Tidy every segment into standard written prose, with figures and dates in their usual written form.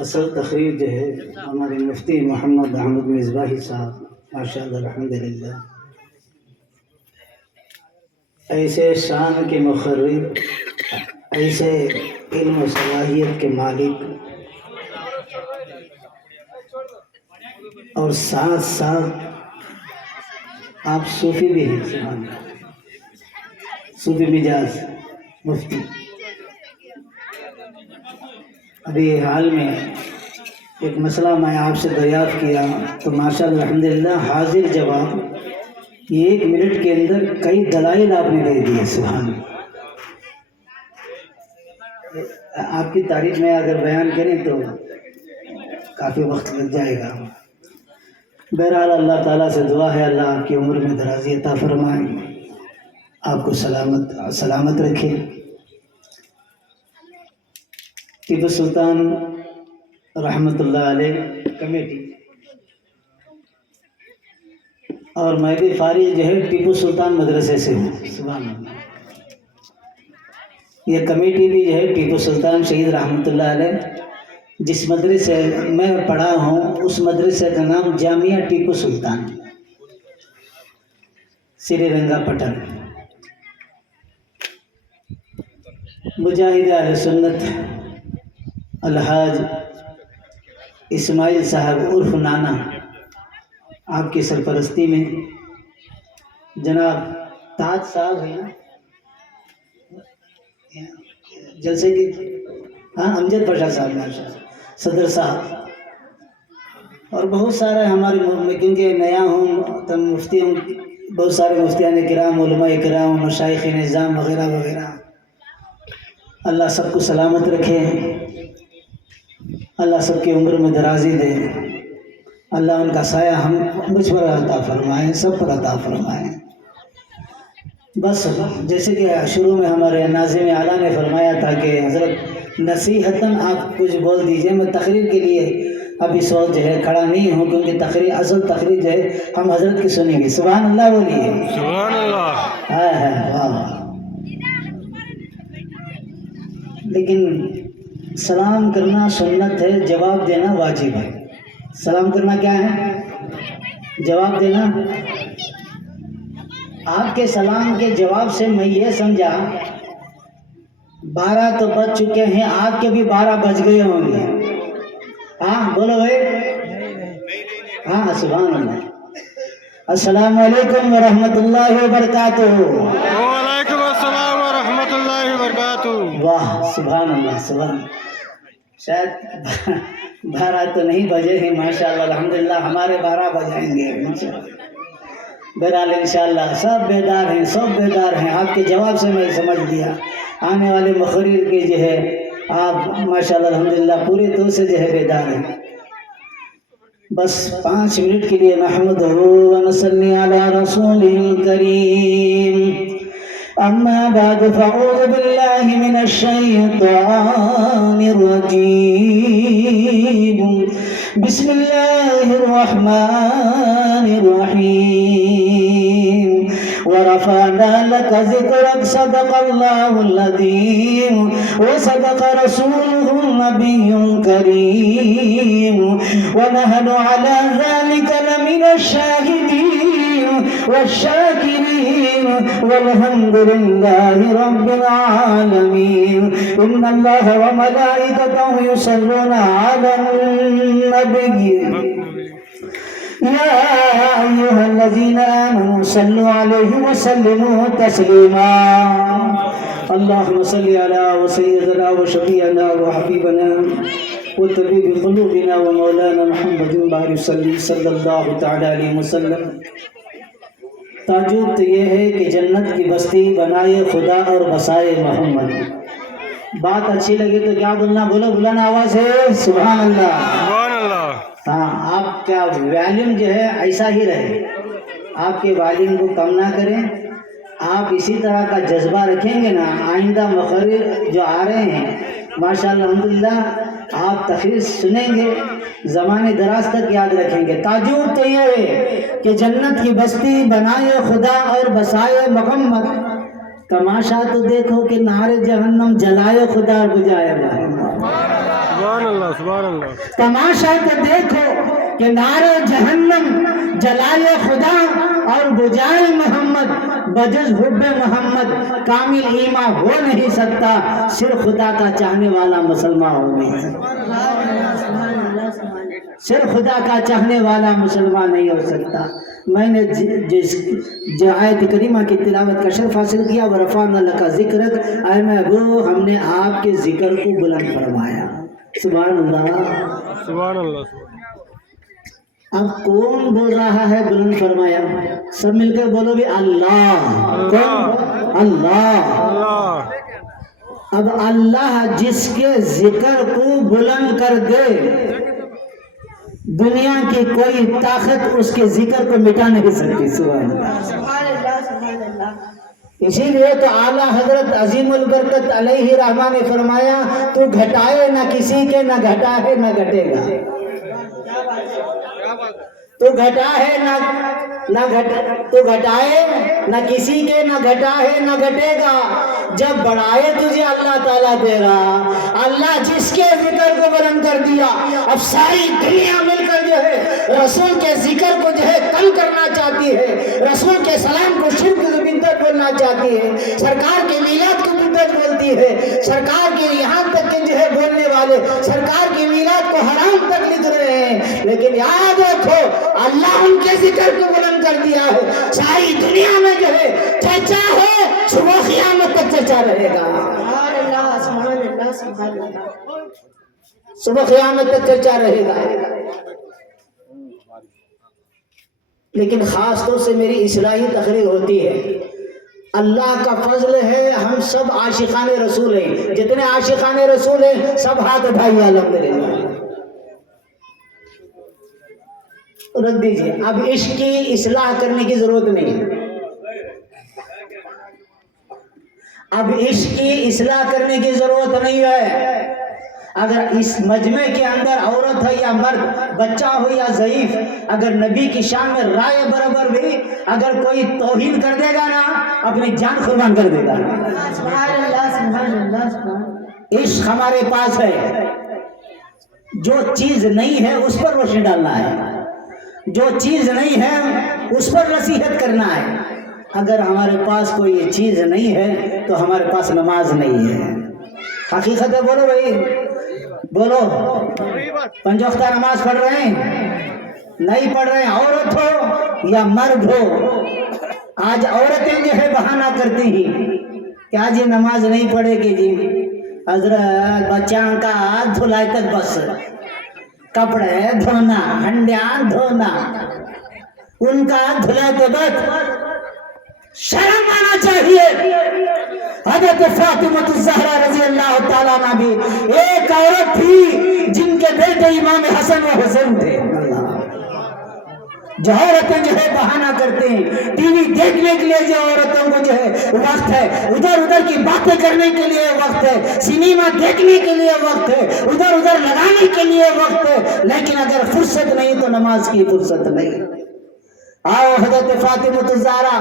اصل تقریر جو ہے ہمارے مفتی محمد احمد مصباحی صاحب ماشاء اللہ الحمدللہ ایسے شان کے مقرر، ایسے علم و صلاحیت کے مالک، اور ساتھ ساتھ آپ صوفی بھی ہیں، سبحان اللہ، صوفی مزاج مفتی۔ ابھی حال میں ایک مسئلہ میں آپ سے دریافت کیا تو ماشاء اللہ الحمدللہ حاضر جواب، 1 منٹ کے اندر کئی دلائل آپ نے دے دیے، سبحان اللہ۔ آپ کی تعریف میں اگر بیان کریں تو کافی وقت لگ جائے گا۔ بہرحال اللہ تعالیٰ سے دعا ہے اللہ آپ کی عمر میں درازی عطا فرمائے، آپ کو سلامت رکھے۔ ٹیپو سلطان رحمۃ اللہ علیہ کمیٹی، اور میں بھی فارغ جو ہے ٹیپو سلطان مدرسے سے ہوں، سبحان اللہ۔ یہ کمیٹی بھی جو ہے ٹیپو سلطان شہید رحمۃ اللہ علیہ جس مدرسے میں پڑھا ہوں اس مدرسے کا نام جامعہ ٹیپو سلطان، سری رنگا پٹن۔ مجاہد اہل سنت الحاج اسماعیل صاحب عرف نانا، آپ کی سرپرستی میں جناب تاج صاحب ہیں جلسے کی، امجد پاشا صاحب ماشاء اللہ، صدر صاحب، اور بہت سارے ہمارے، کیونکہ نیا ہوں تو مفتی ہوں، بہت سارے مفتیان کرام، علماء کرام، مشائخ نظام وغیرہ وغیرہ، اللہ سب کو سلامت رکھے، اللہ سب کی عمر میں درازی دے، اللہ ان کا سایہ ہم مجھ پر عطا فرمائے، سب پر عطا فرمائے۔ بس جیسے کہ شروع میں ہمارے ناظم اعلیٰ نے فرمایا تھا کہ حضرت نصیحتاً آپ کچھ بول دیجئے، میں تقریر کے لیے اب اس وقت جو ہے کھڑا نہیں ہوں، کیونکہ اصل تقریر جو ہے ہم حضرت کی سنیں گے، سبحان اللہ بولیے، سبحان اللہ۔ واہ۔ لیکن سلام کرنا سنت ہے، جواب دینا واجب ہے۔ سلام کرنا کیا ہے؟ جواب دینا۔ آپ کے سلام کے جواب سے میں یہ سمجھا 12 تو بج چکے ہیں، آپ کے بھی 12 بج گئے ہوں گے۔ ہاں بولو بھائی، ہاں سبحان اللہ۔ السلام علیکم ورحمۃ اللہ وبرکاتہ۔ وعلیکم السلام ورحمۃ اللہ وبرکاتہ۔ واہ سبحان اللہ، سبحان اللہ۔ شاید 12 تو نہیں بجے ہیں، ماشاءاللہ الحمدللہ، ہمارے 12 بجائیں گے انشاءاللہ۔ بہرحال انشاءاللہ سب بیدار ہیں، سب بیدار ہیں، آپ کے جواب سے میں سمجھ لیا آنے والے مقرر کے جو ہے آپ ماشاءاللہ الحمدللہ پورے طور سے جو ہے بیدار ہیں۔ بس 5 منٹ کے لیے نحمدہ و نصلی علی رسول کریم، اما بعد فاعوذ باللہ من الشیطان الرجیم، بسم اللہ الرحمن الرحیم، ورفعنا لك ذكرك، صدق الله العظيم وصدق رسوله النبي الكريم، ونحن على ذلك لمن الشاهدين والشاكرين، والحمد لله رب العالمين۔ إن الله وملائكته يصلون على النبي، يا أيها الذين آمنوا صلوا عليه وسلموا تسليما۔ اللهم صل على سيدنا وشفيعنا وحبيبنا وطبيب قلوبنا ومولانا محمد صلى الله تعالى عليه وسلم۔ تعجب تو یہ ہے کہ جنت کی بستی بنائے خدا اور بسائے محمد۔ بات اچھی لگے تو کیا بولنا، بولو بلند آواز ہے سبحان اللہ، سبحان اللہ۔ ہاں آپ کا ویلیوم جو ہے ایسا ہی رہے، آپ کے ویلیوم کو کم نہ کریں، آپ اسی طرح کا جذبہ رکھیں گے نا، آئندہ مقرر جو آ رہے ہیں ماشاءاللہ الحمدللہ آپ تقریر سنیں گے، زمانے دراز تک یاد رکھیں گے۔ تعجب تو یہ ہے کہ جنت کی بستی بنائے خدا اور بسائے محمد، تماشا تو دیکھو کہ نار جہنم جلائے خدا اور بجائے محمد۔ سبحان اللہ۔ سبحان اللہ. تماشا تو دیکھو کہ نعرے جہنم جلال خدا اور بجائے محمد بجز حب محمد کامل ایمان ہو نہیں سکتا، صرف خدا کا چاہنے والا مسلمان ہو نہیں سکتا، صرف خدا کا چاہنے والا مسلمان نہیں ہو سکتا. میں نے جو آیت کریمہ کی تلاوت کا شرف حاصل کیا، ورفعنا لک ذکرک، اے محبوب ہم نے آپ کے ذکر کو بلند فرمایا. سبحان اللہ. سبحان اللہ. اب کون بول رہا ہے بلند فرمایا؟ سب مل کر بولو بھی اللہ. کون؟ اللہ. اللہ. اب اللہ جس کے ذکر کو بلند کر دے، دنیا کی کوئی طاقت اس کے ذکر کو مٹا نہیں سکتی. سبحان اللہ. اسی لیے تو اعلیٰ حضرت عظیم البرکت علیہ رحمہ نے فرمایا تو گھٹائے نہ کسی کے، نہ گھٹا ہے نہ گھٹے گا. تو گھٹا ہے تو گھٹائے نہ کسی کے، نہ گھٹا ہے نہ گھٹے گا. جب بڑھائے تجھے اللہ تعالیٰ دے رہا، اللہ جس کے ذکر کو بلند کر دیا، اب ساری دنیا مل کر جو ہے رسول کے ذکر کو جو ہے کم کرنا چاہتی ہے، رسول کے سلام کو شرک بدعت بولنا چاہتی ہے، سرکار کے میلاد کو بدعت بولتی ہے، سرکار کے یہاں تک کے جو ہے بولنے والے سرکار کے میلاد کو حرام تک لکھ رہے ہیں. لیکن یاد رکھو اللہ ان کے ذکر کو بلند کر دیا ہے، ساری دنیا میں جو ہے چرچا ہے، صبح قیامت تک چرچا رہے گا. صبح قیامت تک چرچا رہے گا. لیکن خاص طور سے میری اصلاحی تقریر ہوتی ہے. اللہ کا فضل ہے، ہم سب عاشقان رسول ہیں، جتنے عاشقان رسول ہیں سب ہاتھ اٹھائیے الحمدللہ. رکھ دیجیے. اب عشق کی اصلاح کرنے کی ضرورت نہیں ہے. اب عشق کی اصلاح کرنے کی ضرورت نہیں ہے. اگر اس مجمع کے اندر عورت ہے یا مرد، بچہ ہو یا ضعیف، اگر نبی کی شان میں رائے برابر بھی اگر کوئی توہین کر دے گا نا، اپنی جان قربان کر دے گا. عشق ہمارے پاس ہے، جو چیز نہیں ہے اس پر روشنی ڈالنا ہے، جو چیز نہیں ہے اس پر نصیحت کرنا ہے. اگر ہمارے پاس کوئی یہ چیز نہیں ہے تو ہمارے پاس نماز نہیں ہے. حقیقت ہے. بولو بھائی، بولو. پنج وقتہ نماز پڑھ رہے ہیں؟ نہیں پڑھ رہے ہیں، عورت ہو یا مرد ہو. آج عورتیں جو ہے بہانہ کرتی ہیں کہ آج یہ نماز نہیں پڑھے گی جی. حضرت بچوں کا ہاتھ دھلائے تک بس، کپڑے دھونا، ہنڈیاں دھونا، ان کا ہاتھ دھلائے تو بس. شرم آنا چاہیے. حضرت فاطمہ الزہرا رضی اللہ تعالیٰ عنہ بھی ایک عورت تھی جن کے بیٹے امام حسن و حسین تھے. جو عورتیں جو ہے بہانہ کرتے ہیں، ٹی وی دیکھنے کے لیے جو عورتوں کو جو ہے وقت ہے، ادھر ادھر کی باتیں کرنے کے لیے وقت ہے، سنیما دیکھنے کے لیے وقت ہے، ادھر ادھر لگانے کے لیے وقت ہے. لیکن اگر فرصت نہیں تو نماز کی فرصت نہیں. آؤ حضرت فاطمہ الزہرا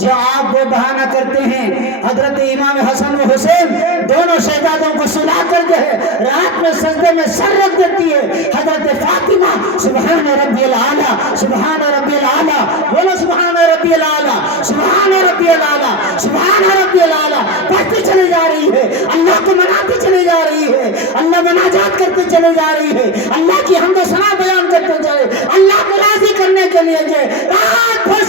جو آپ وہ بہانہ کرتے ہیں، حضرت امام حسن و حسین دونوں شہزادوں کو سلا کر جو ہے رات میں سجدے میں سر رکھ دیتی ہے. حضرت فاطمہ سبحان ربی العالی، سبحان ربی العالی، بولو سبحان ربی العالی، سبحان ربی العالی، سبحان ربی العالی پڑھتے چلے جا رہی ہے. اللہ کو مناتے چلے جا رہی ہے، اللہ مناجات کرتے چلے جا رہی ہے، اللہ کی حمد و ثنا بیان کرتے چلے، اللہ کو راضی کرنے کے لیے جو رات بھر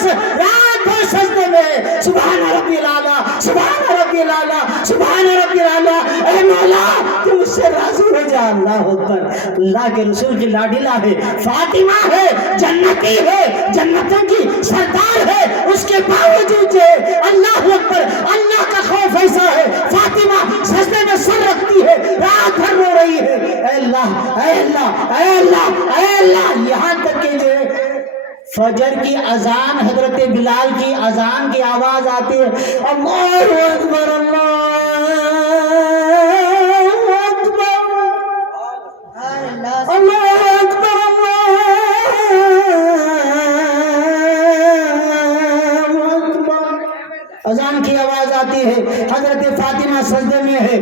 سجدے میں سبحان ربی العالی، سبحان ربی العالی، سبحان ربی العالی. اے مولا تو مجھ سے راضی ہو جا. اللہ اکبر. اللہ کے رسول کی لاڈلہ ہے، فاطمہ ہے، جنتی ہے، جنتوں کی سردار ہے. اس کے باوجود جو ہے اللہ اکبر، اللہ کا خوف ایسا ہے، فاطمہ سجدے میں سر رکھتی ہے، رات بھر رو رہی ہے. اے اللہ، اے اللہ، اے اللہ، اے اللہ. یہاں تک کہ جو ہے فجر کی اذان، حضرت بلال کی اذان کی آواز آتی ہے، اللہ اکبر، اللہ اکبر، اللہ اکبر، اللہ اکبر. اذان کی آواز آتی ہے، حضرت فاطمہ سجدے میں ہے.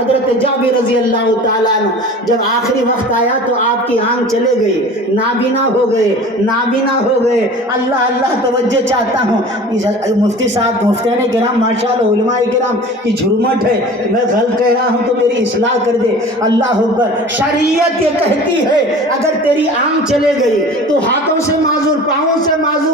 حضرت جابر رضی اللہ تعالیٰ عنہ جب آخری وقت آیا تو آپ کی آنکھ چلے گئی، نابینا ہو گئے، نابینا ہو گئے۔ اللہ اللہ توجہ چاہتا ہوں، مفتی صاحب، مفتیان کرام ماشاءاللہ، علماء کرام کی جھرمٹ ہے، میں غلط کہہ رہا ہوں تو میری اصلاح کر دے۔ اللہ اکبر۔ شریعت یہ کہتی ہے اگر تیری آنکھ چلے گئی تو ہاتھوں سے معذور، پاؤں سے معذور،